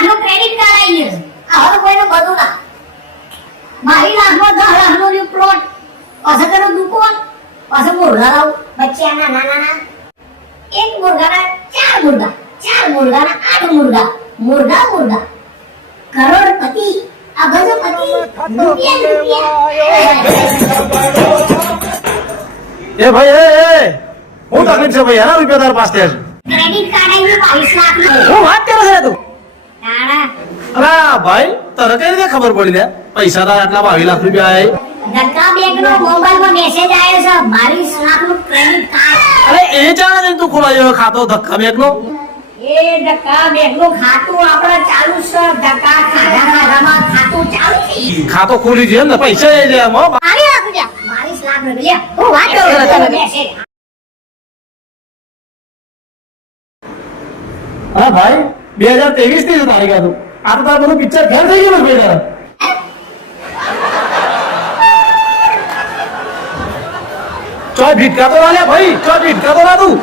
લાખનું credit card આવી ગયું આ હવે કોઈનું બધું ના. મારી લાખનો દસ લાખનો ન્યુ પ્લોટ પાછા તેનો દુકાન પાછા મુરઘા લાવું. બચ્ચાના નાના ના. એક મુરઘાના ચાર મુરઘા. ચાર મુરઘાના આઠ મુરઘા. મુરઘા મુરઘા. કરોડપતિ. અબજપતિ રૂપિયા રૂપિયા. એ ભાઈ એ હું તકલીફ છે ભાઈ. એના રૂપિયા તાર પાસે ક્રેડિટ કાર્ડ આવી 22 લાખ હું વાત કરે છે ભાઈ તને કઈ રીતે ખબર પડી લે? પૈસા તારા આટલા બાવીસ લાખ રૂપિયા આય. ધક્કા બેંક નો મોબાઈલમાં મેસેજ આવ્યો છે બાવીસ લાખનું ક્રેડિટ કાર્ડ અરે એ જાણે ને તું ખોલાયો ખાતો ધક્કા બેગ નો એ ધક્કા બેંકનું ખાતું આપણે ચાલુ છે ધક્કા ખાધા ખાધામાં ખાતું ચાલુ છે. ખાતો ખોલી છે એમ ને પૈસા એ છે એમ હો. લાખ રૂપિયા બાવીસ લાખ રૂપિયા હું વાત કરું મેસેજ હા ભાઈ બે હજાર ત્રેવીસની તારીખ હતું આ તો તારું બધું પિક્ચર ફેર થઈ ગયું ભાઈ. ચો ભીટકા તો ના ભાઈ, ચોય ભીટકા તો ના તું